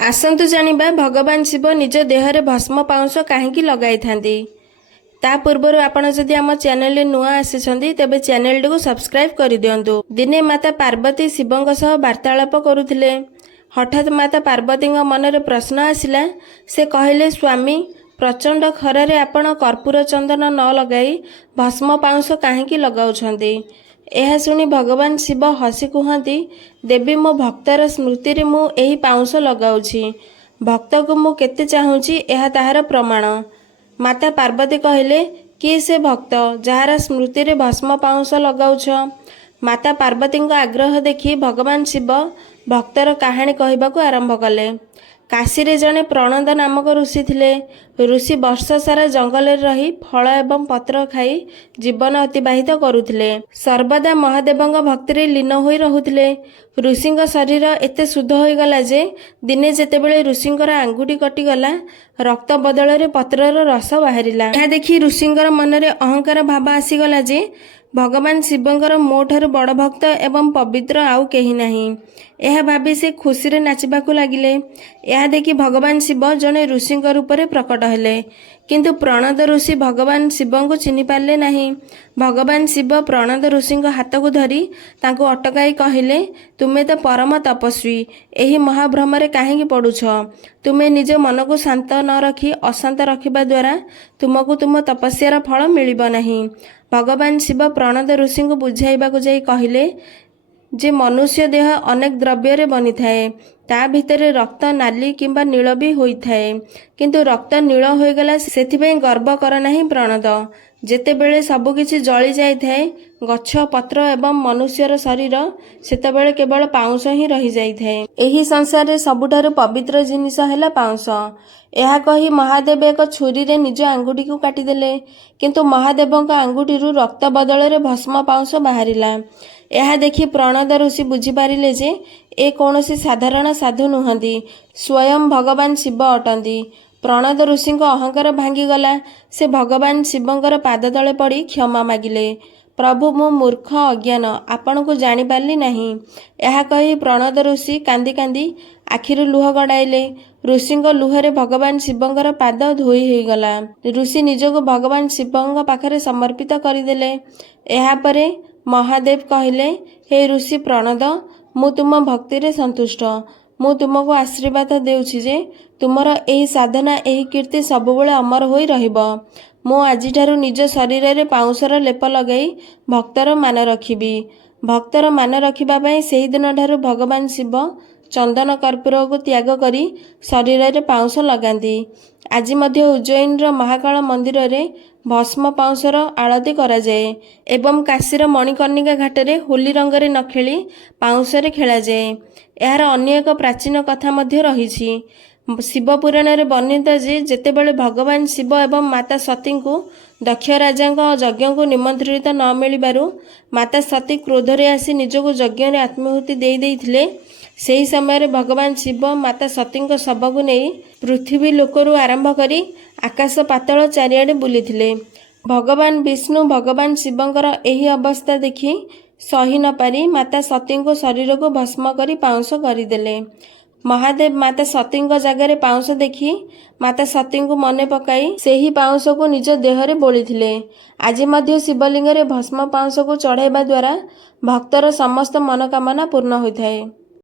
आसंतु जानिबा भगवान शिव निज देहरे भस्म पाउंस काहेकि लगाई थांती। ता पूर्वर आपण जदि आम चैनल नुआ आसी तेबे चैनल को सब्सक्राइब कर दियंतु। दिने माता पार्वती शिवंक सह वार्तालाप करुथिले। हठात माता पार्वती मनरे प्रश्न आसिला। से कहले, स्वामी प्रचंड खरारे आपण कर्पूर चंदन न लगाई भस्म पाउंस काहेकि लगाउछंती। यह शुणी भगवान शिव हसी कहती, देवी मो भक्तर स्मृति रे मु एही पाउंस लगाउछि। भक्त को मु केते चाहूछि एहा ताहार प्रमाण। माता पार्वती कहले, किए से भक्त जहार स्मृति रे भस्म पाउंस लगाउछ। माता पार्वती आग्रह देखि भगवान शिव भक्तर कहानी कहबाकू आरंभ कले। काशी रे जणे प्रणद नामक ऋषि थिले। ऋषि वर्ष सारा जंगल रे रही फल एवं पत्र खाई जीवन अतिबाहित करुथिले। सर्वदा महादेवंग भक्ति रे लीन होई रहुथिले। ऋषिंग शरीर एते शुद्ध होई गला जे दिने जेतेबेले ऋषिंकर आंगुठी कटि गला रक्त बदल रे पत्रर रस बाहरिला। यह देखि ऋषिंकर मनरे अहंकार भाव आसीगला जे भगवान शिवंकर मोठारु बड़ भक्त एवं पवित्र आउ केही नाही। यह भावी से खुशी रे नाचिबाकू लागिले। यह देखि भगवान शिव जने ऋषिंक रूप रे प्रकट हेले। किंतु प्रणद ऋषि भगवान शिवंकु चिन्हि पारले नाही। भगवान शिव प्रणद ऋषिंक हाथ को धरी तांको अटकाई कहिले, तुमे तो परम तपस्वी, एही महाभ्रम रे काहेकि पड़ुछ। तुमे निज मन को शांत न रखी अशांत रखिबा द्वारा तुमको तुम तपस्यार फल मिलिब नाही। भगवान शिव प्रणद ऋषि को बुझाइबाकू जाई कहिले जे मनुष्य देह अनेक द्रव्य रे बनी थाए। ता भितरे रक्त नाली किंबा नील भी होई थाए। किंतु रक्त नील होई गला सेथिबे गर्व कर नाही प्रणद। जेतेबेले सबु किछि जळी जाय थाए गछ पत्र एवं मनुष्यर शरीर सेतेबेले केवल पाउंस ही रही जाय थाए। एही संसार रे सबुठारु पवित्र जिनिस हैला पाउंस। यह कही महादेव एक छुरी रे निज आंगुठी को काटी देले। किंतु महादेवंक आंगुठी रु रक्त बदल रे भस्म पाउंस बाहरिला। यह देखि प्रणद ऋषि बुझी पारिले जे ए कौनसी साधारण साधु नुहंती, स्वयं भगवान शिव अटंती। प्रणद ऋषि अहंकार भांगीगला। से भगवान शिवंकर पाद तले पड़ी क्षमा मागिले। प्रभु मु मूर्ख अज्ञान आपण को जानी पारली नहीं। यह कही प्रणद ऋषि कांदी कांदी आखिरु लुह गड़ाइले। ऋषिंक लुहरे भगवान शिवंकर पाद धोई हो गला। ऋषि निजको भगवान शिवंक पाखरे समर्पित करदेले। यह परे महादेव कहले, हे ऋषि प्रणद, मु तुम भक्ति रे संतुष्ट। मु तुमको आशीर्वाद देउछि जे तुमर एही साधना एही कीर्ति सबुबेले अमर होई रहिबो। मु आजि ठारु निज शरीर रे पाउंसर लेप लगाई भक्तर मान रखिबी। भक्तर मान रखिबा पई सेही दिन ठारु भगवान शिव चंदन कर्पूर को त्याग करी शरीर रे पाउंस लगांती। आज मध्य उज्जैन रो महाकाल मंदिर रे भस्म पाउंसर आळती करा जाए एवं काशीर मणिकर्णिका घाट रे होली रंग रे न खेली पाउंस रे खेला जाए। यार अन्य एक प्राचीन कथा मध्य रहिछि। शिव पुराण रे वर्णित जे जेतेबेले भगवान शिव एवं माता सती को दक्ष राजा यज्ञ को निमंत्रित न मिलिबारु माता सती क्रोध रे आसी निजको यज्ञ रे आत्माहुति देई देइथिले। सेही समय भगवान शिव माता सती शव को नहीं पृथ्वी लोकरु आरंभ करी आकाश पातल चारिआडे बुलीथिले। भगवान विष्णु भगवान शिवंकर एही अवस्था देखि सही न पारी माता सती को शरीर को भस्म करी पाउंस करदेले। महादेव माता सती जगार पाउंस देखि माता सती को मने पकाई सेही पाउंस को निज देहरे बोलिथिले। आज मध्य शिवलिंग रे भस्म पाउंस को चढ़ाइबा द्वारा भक्तर समस्त मनोकामना पूर्ण होइथाए।